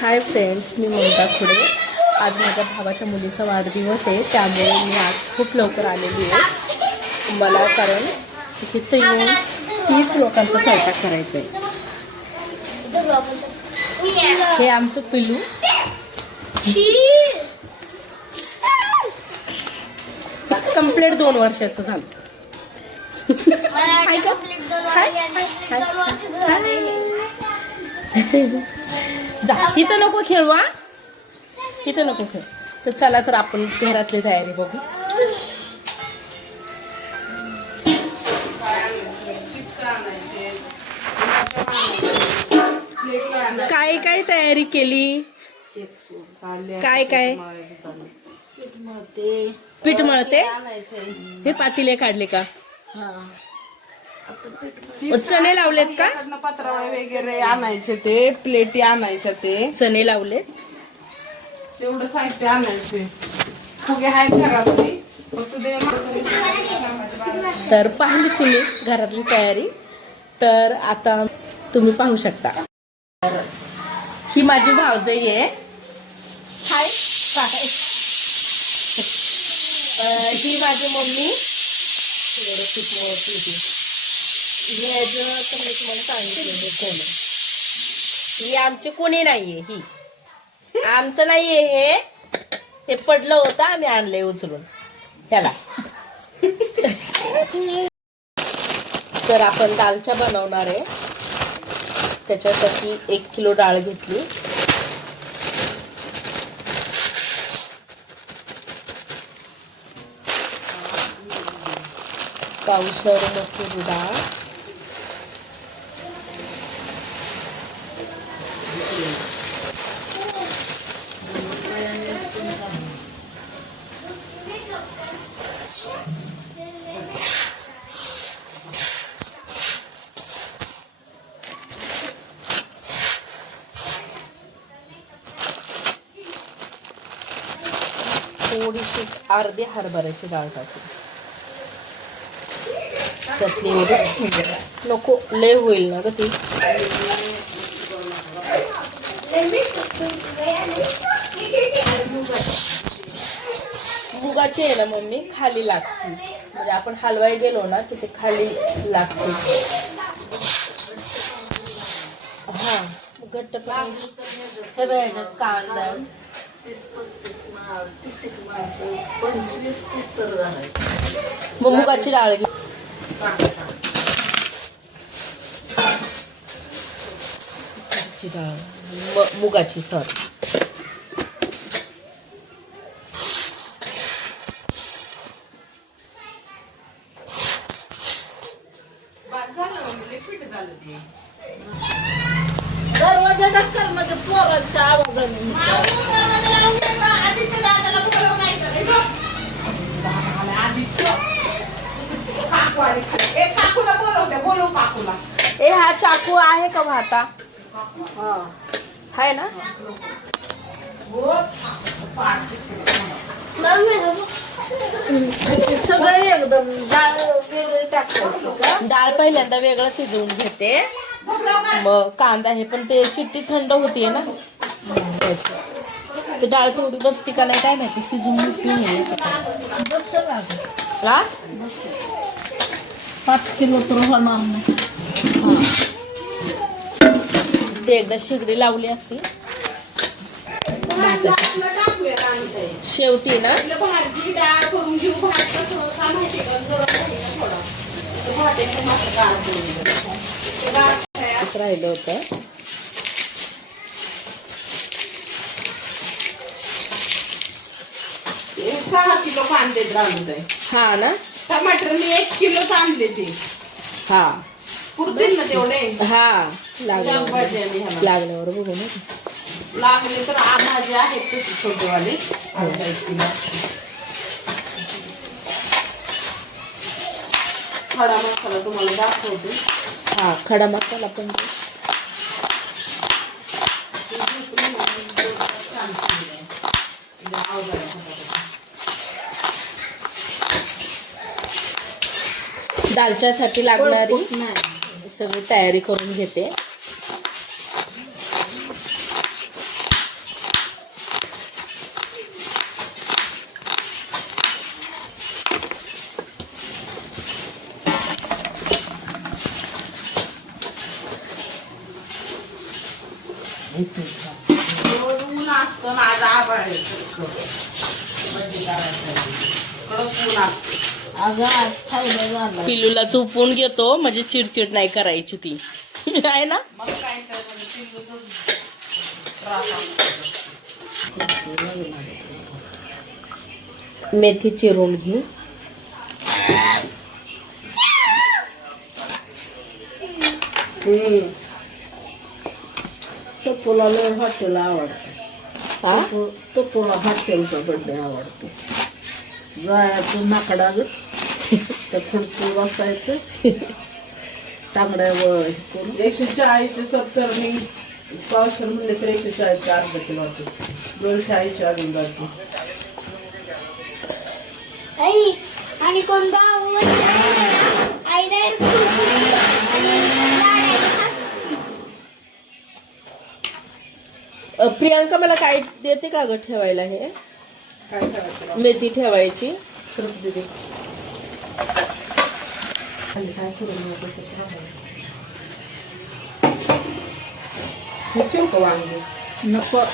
Hi friends मी ममता खुडे. आज माझ्या भावाच्या मुलीचा वाढदिवस आहे त्यामुळे मी आज खूप लवकर आलेली आहे. मला कारण तिथं येऊन तीस लोकांचा स्वयंपाक करायचा आहे हे आमचं पिल्लू. कंप्लीट दोन वर्षाचं झालं. हाय का? हाय? जा. इथं नको खेळू हा. इथं नको खेळ. तर चला तर आपण घरातली तयारी बघू. काय काय तयारी केली? काय काय? पीठ मळते? हे पातिले काढले का? चणे लावलेत का? पत्रावळे वगैरे आणायचे ते प्लेटी आणायच्या ते. चणे लावले तेवढं साहित्य आणायचे. फुगे आहेत घरातली. तर पाहिली तुम्ही घरातली तयारी. तर आता तुम्ही पाहू शकता. ही माझी भावजाई आहे. हाय. काय ही माझी मम्मी. मोठी तर मी तुम्हाला सांगितलं हे कोण ही आमची कोणी नाहीये ही. आमचं नाहीये हे. हे पडलं होतं आम्ही आणलंय उचलून. ह्याला. तर आपण दालच्या बनवणार आहे. त्याच्यासाठी एक किलो डाळ घेतली. पावसर मसूर डाळ. थोडीशी अर्धी हरभऱ्याची डाळ टाकली त्यातली एवढी नको लय होईल ना ग ती. मुगाची आहे ना मम्मी खाली लागते. म्हणजे आपण हलवाई गेलो ना की ते खाली लागते. हा घट्ट पण. हे मग मुगाची डाळ डाळ. म- मुगाची सॉरी का भाता? आहे ना? सगळे एकदम डाळ वेगळे टाकायचं का? डाळ पहिल्यांदा वेगळं शिजवून घेते. मग कांदा हे पण ते शिट्टी थंड होतीये ना. ते डाळ थोडी बसती का नाही काय माहिती शिजून हा? पाच किलो तर होणार नाही. ते एकदा शिगडी लावली असती. शेवटी ना. भाजी डाळ करून घेऊ भात कसं का माहिती थोडा राहिलं होतं. सहा किलो कांदे हा ना. टमाटर मी एक किलो आणले ते. हा. पुरतील ना तेवढे हा लागल्यावर. लागल्यावर बघू ना लागले तर माझे आहेत तसे छोटेवाले अर्धा एक किलो. खडा मसाला तुम्हाला दाखवते हा खडा मसाला पण. दालच्यासाठी लागणारी सगळी तयारी करून घेते. ऊन असतं माझा आभाळ कडक ऊन असतं. पिल्लूला चुपून घेतो म्हणजे चिडचिड नाही करायची ती. आहे ना? म्हणजे. मेथी चिरून घेऊ तपुला लय हॉटेल आवडतं. हा? तपू- तपुला हॉटेलचा बर्थडे आवडतो. जायचं नाकडा ग. त्या खुर्ची बसायचं. तांबड्यावर करून. एकशे चाळीसचे सत्तर मी पावशे म्हणले तर एकशे चाळीसचे अर्धा किलो होते. दोनशे ऐंशी अजून जाते आई आणि कोण गावावर आई डायरेक्ट आणि लाडायला हसते. अ, प्रियांका मला काय देते का ग ठेवायला हे? काय करायचं? मेथी ठेवायची. सरप का वांगे नको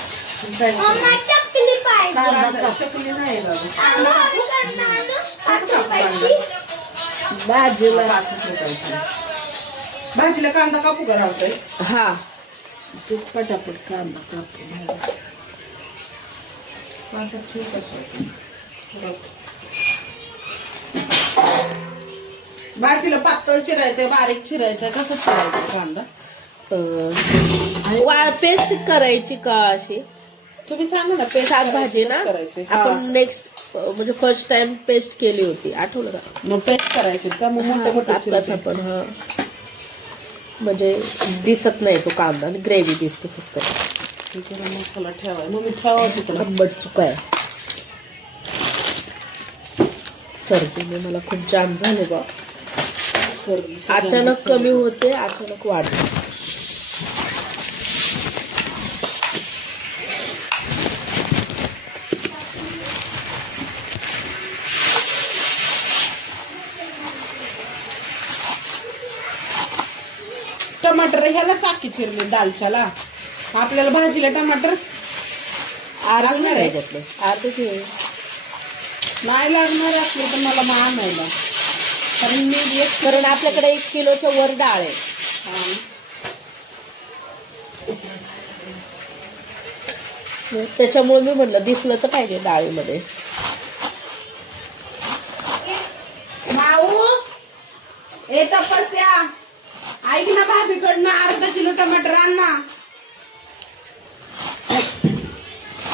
चकली. चकली नाही भाजीला पाचच रुपयाची. भाजीला कांदा कापू का राहतोय? हा. तू पटापट कांदा कापू. भाजी. कांदा ठीक आहे. भाजीला पातळ चिरायचंय बारीक चिरायचंय कसं चिरायचं कांदा? अ, वा पेस्ट करायची का अशी? तुम्ही सांगा ना पेस्ट शाकभाजी ना? करायची. आपण नेक्स्ट म्हणजे फर्स्ट टाइम पेस्ट केली होती. आठवलं का? मग पेस्ट करायची का? मग मोठे मोठे आत्ताच चिरायचे. आपण हा. म्हणजे दिसत नाही तो कांदा आणि ग्रेव्ही दिसते फक्त. गरम मसाला ठेवाय मग मी ठेवा तिकडं आंबट चुका आहे सर्दीने मला खूप जाम झाले बा. अचानक कमी होते अचानक वाढते टमाटर ह्याला चाकी चिरले दालच्याला आपल्याला भाजीला टमाटर लागणार आहे? अर्धे. नाही लागणार असले तर मला मग आणायला कारण मी एक कारण आपल्याकडे एक किलोच्या वर डाळ आहे. त्याच्यामुळे मी म्हटलं दिसलं तर पाहिजे डाळीमध्ये. माऊ ए तपस्या ऐक ना भाभीकडनं अर्धा किलो टमाटर आण ना.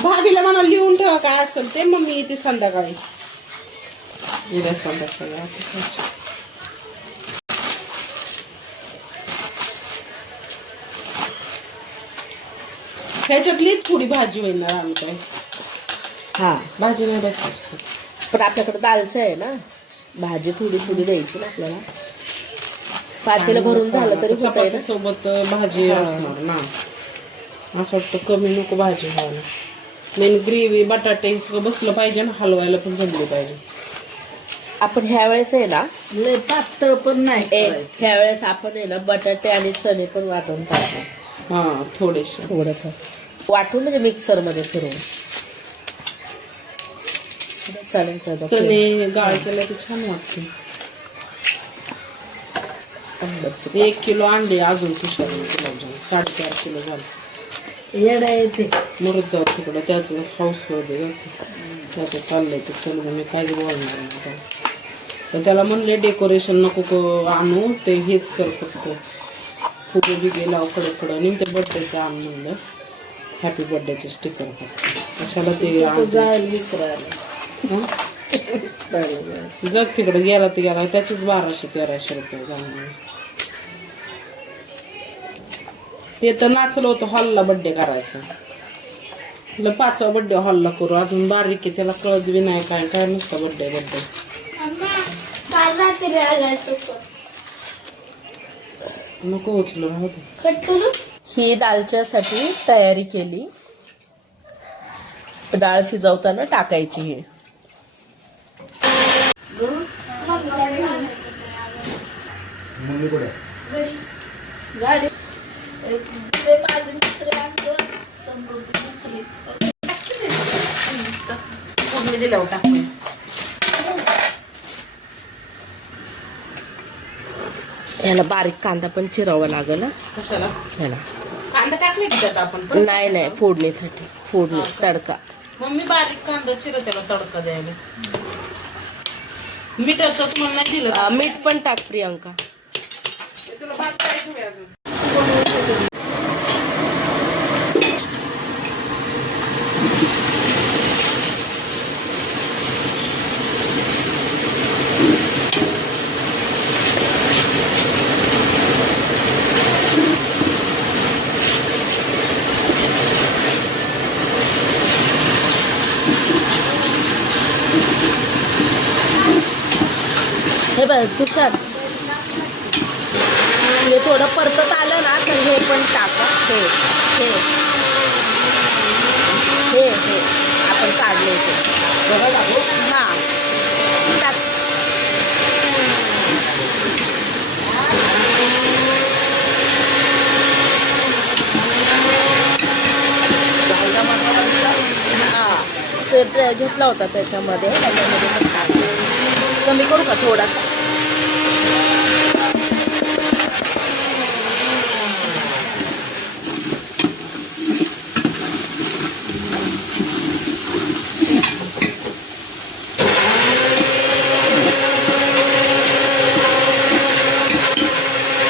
भाभीला मला लिहून ठेवा काय असेल ते मग मी येते संध्याकाळी. संध्याकाळी. ह्याच्यातली थोडी भाजी होईल आम्ही काय हा. भाजी नाही बसायची पण आपल्याकडे दालच्या आहे ना. भाजी थोडी थोडी द्यायची ना आपल्याला. पातेलं भरून झालं तरी होत आहे ना. सोबत भाजी. असणार ना. असं वाटतं कमी नको भाजी व्हायला मेन ग्रेव्ही बटाटे हे सगळं बसलं पाहिजे ना. हलवायला पण जमली पाहिजे. आपण ह्या वेळेस आहे ना लय पातळ पण नाही ए, करायचं. ह्या वेळेस आपण आहे ना बटाटे आणि चणे पण वाटून टाकू. हा थोडेसे. थोडस. वाटून म्हणजे मिक्सरमध्ये फिरवून जो चणे गाळ केलं तर छान वाटते. एक किलो अंडे अजून तुषार गुलाबजाम साडेचार किलो झालं. येडा येते मुरत जाऊ तिकडं. त्याचं हाऊस जाते. त्याचं चाललंय ते चल मी काय बोलणार नाही. तर त्याला म्हणले डेकोरेशन नको क- आणू. ते हेच कर फक्त. फुगे बिगे लावकडे कडं आणि ते बर्थडेचं आण म्हणलं. हॅपी बर्थडेचे स्टिकर कशाला ते तू. जग तिकडे गेला तर गेला. त्याचेच बाराशे तेराशे रुपये ते तर नाचलं होतं हॉलला बर्थडे करायचा. पाचवा बर्थडे हॉलला करू. अजून बारीक आहे त्याला कळत बी नाही काय काय नुसतं आला तो नको उचलू ही दालच्यासाठी तयारी केली. डाळ शिजवताना टाकायची ही दिला होता याला बारीक कांदा पण चिरावा लागेल कशाला? ह्याला. कांदा टाकले की त्यात आपण पण? नाही नाही फोडणीसाठी. फोडणी तडका. मम्मी बारीक कांदा चिरत त्याला तडका द्यायला. मिठाचं तुम्हाला नाही दिलं अं, मीठ पण टाक प्रियंका. तुला भात अजून. तुषार हे म्हणजे थोडं परतत आलं ना तर हे पण टाका. हे हे. हे हे. आपण काढले ते हां टाक हां. ते घेतला होता त्याच्यामध्ये. त्याच्यामध्ये पण कमी करू का थोडासा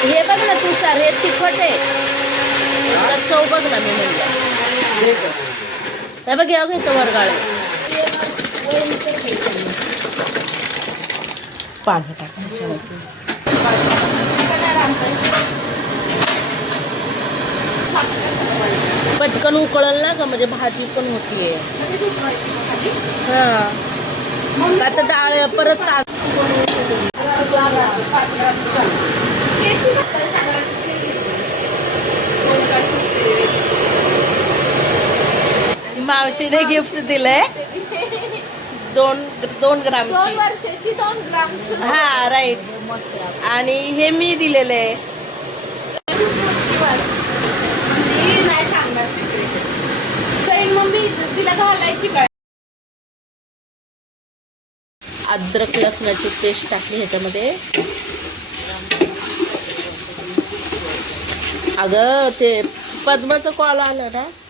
हे बघ ना तुषार हे तिखट आहे एकदा चव बघ ना मी म्हणलं हे बघ या घेतो वरगाळे पाणी टाकायचं पटकन उकळल ना का म्हणजे भाजी पण होतीये. हा. आता डाळ परत मावशीने गिफ्ट दिलंय. दोन दोन ग्रामची. वर्षाची दोन ग्रामचं. हा राईट आणि हे मी दिलेलं आहे. नाही सांगणार चैन मम्मी तिला घालायची काय? अद्रक लसणाची पेस्ट टाकली ह्याच्यामध्ये. अगं ते पद्माचं कॉल आलं ना? दिले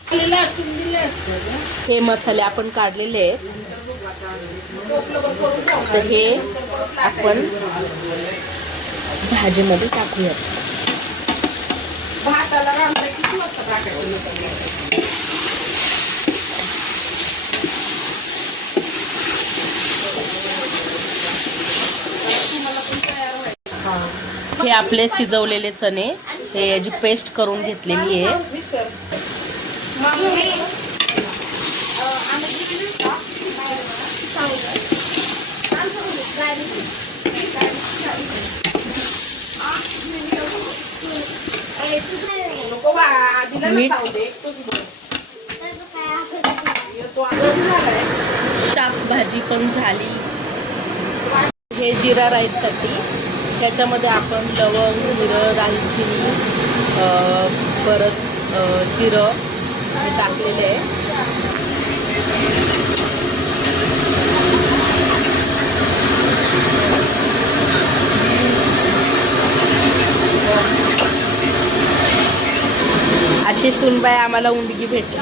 हे मसाले आपण काढलेले आहेत. तर हे आपण भाजीमध्ये टाकूयात. हे. आपले शिजवलेले चणे हे याची पेस्ट करून घेतलेली आहे नको शाक भाजी पण झाली. हे जिरा राईससाठी त्याच्यामध्ये आपण लवंग मिरं दालचिनी परत जिरं टाकलेले आहे. अशी सुनबाई आम्हाला उंडगी भेटली.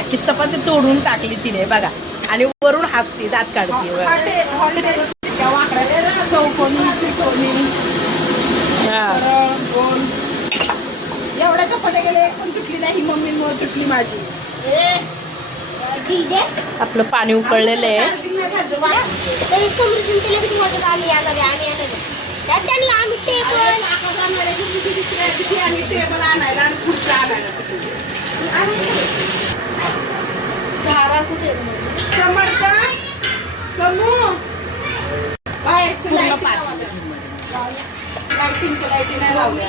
अख्खी चपाती तोडून टाकली तिने बघा. आणि वरून हसती दात काढते बघा. हॉटेल हॉटेल त्या वाकड्या ना चौकोनी त्रिकोणी हा सरळ गोल गेल्या एक पण तुटली नाही मम्मी तुटली माझी. ठीक आहे. आपलं पाणी उकळलेलं आहे. समर्थ समू बाहेरचं पूर्ण लाइट पाणी लाईटिंगच्या लाईटी नाही लावल्या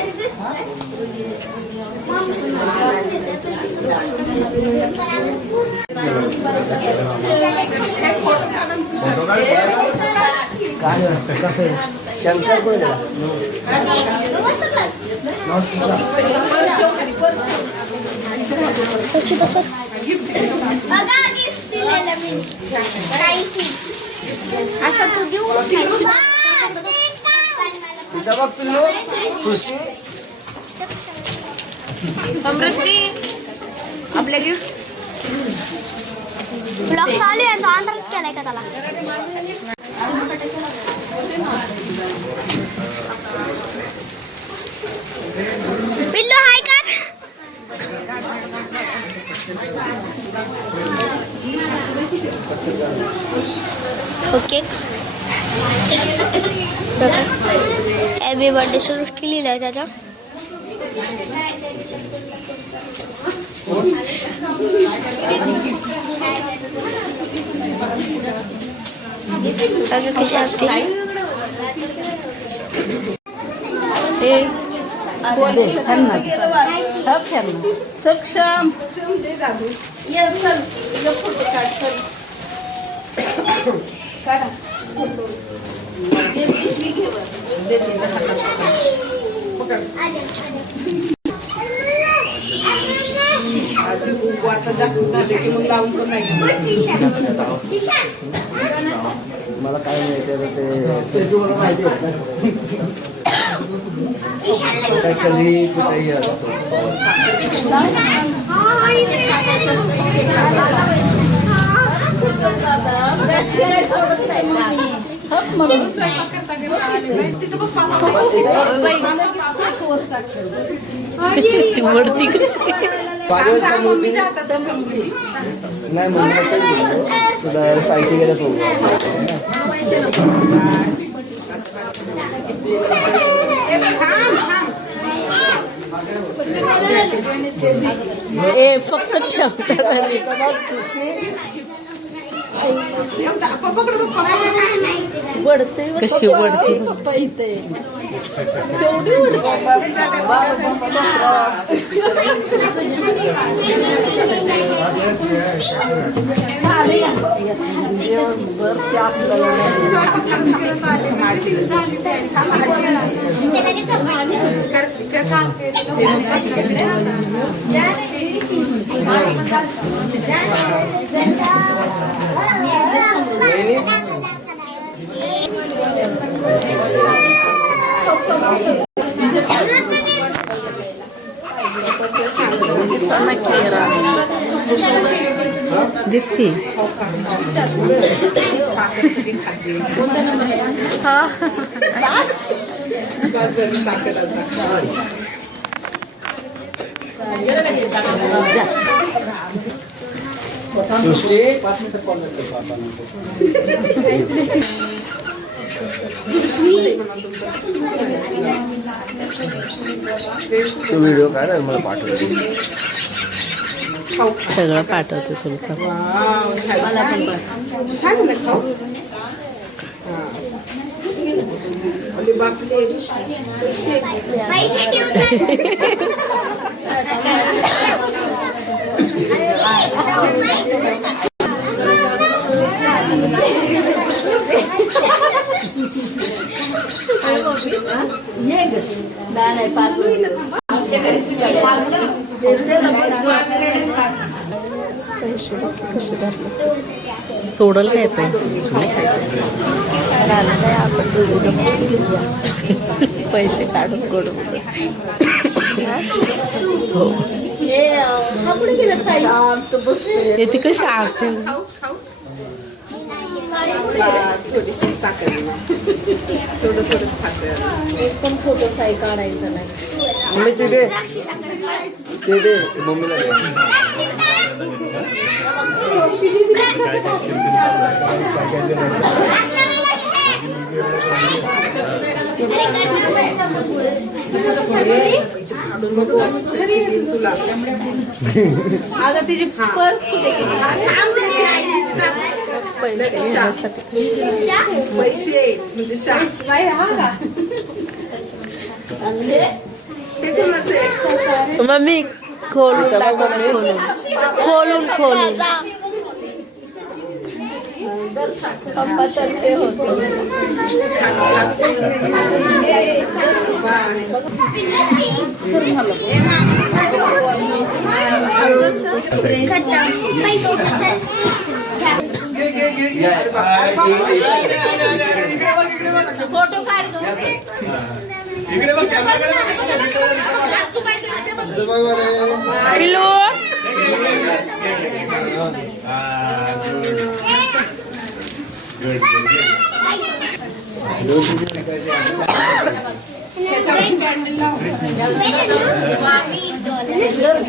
शंकर कोण. असं तू देऊ बघ पिल्लू सृष्टी आपल्या गिफ्ट चालू तो हाय का ओके। बर्थडे सृष्टी लिहिलंय त्याच्या अगं कशी असते सक्षम ये चल ये फोटो काढ चल काढा फोटो हे पिशवी घे बरं. दे आता जास्त झाले की मग लावून पण नाही मला काय माहिती ते कधी कुठेही असतो नाही सोडत नाही. पागलचा मूर्ती नाही म्हणलं तरी गेलो तुला साहित्य गेलं ए फक्त ठेवतात मी बढते कशी बढते दिसती सृष्टी तो व्हिडिओ काय ना मला पाठवतो सगळं पाठवते तुमचं वाव, छान छान. छान आहे ना खाऊ? हा. अरे बापरे पैसे ठेवून सोडल काय पैसे काढून कडून हो खाऊ हा, थोडीशी साखर आहे ना. थोडं थोडं खाते पण फोटो साई काढायचा नाही मम्मी ते दे ते दे मम्मीला दे तुला अगं तिची पर्स कुठे गेली पैसे म्हणजे शा मम्मी खोलून दाखव ना, खोलून खोलून खोलून फोटो काढ पिलू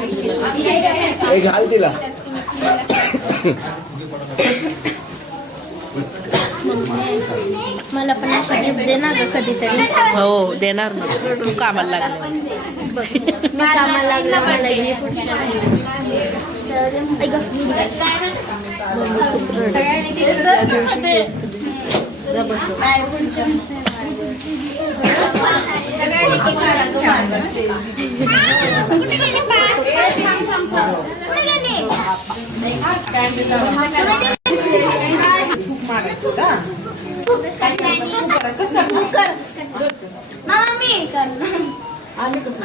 ए, घाल तिला मला पण अशी गिफ्ट दे ना ग कधीतरी? हो देणार ना. तू कामाला लागले. मी कामाला लागला मला आले कसं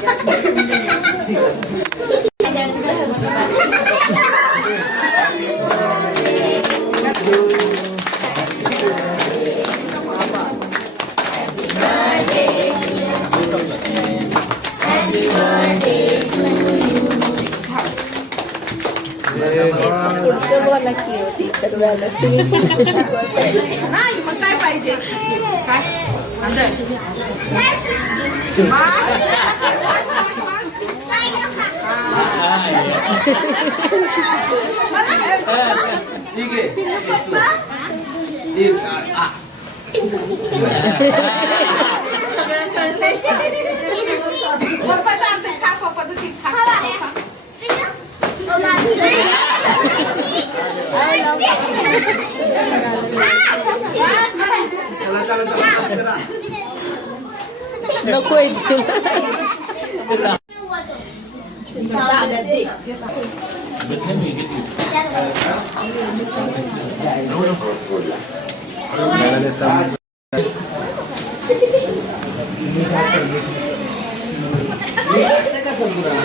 नाही मग काय पाहिजे ठीक आहे नको आहे कसं पुरा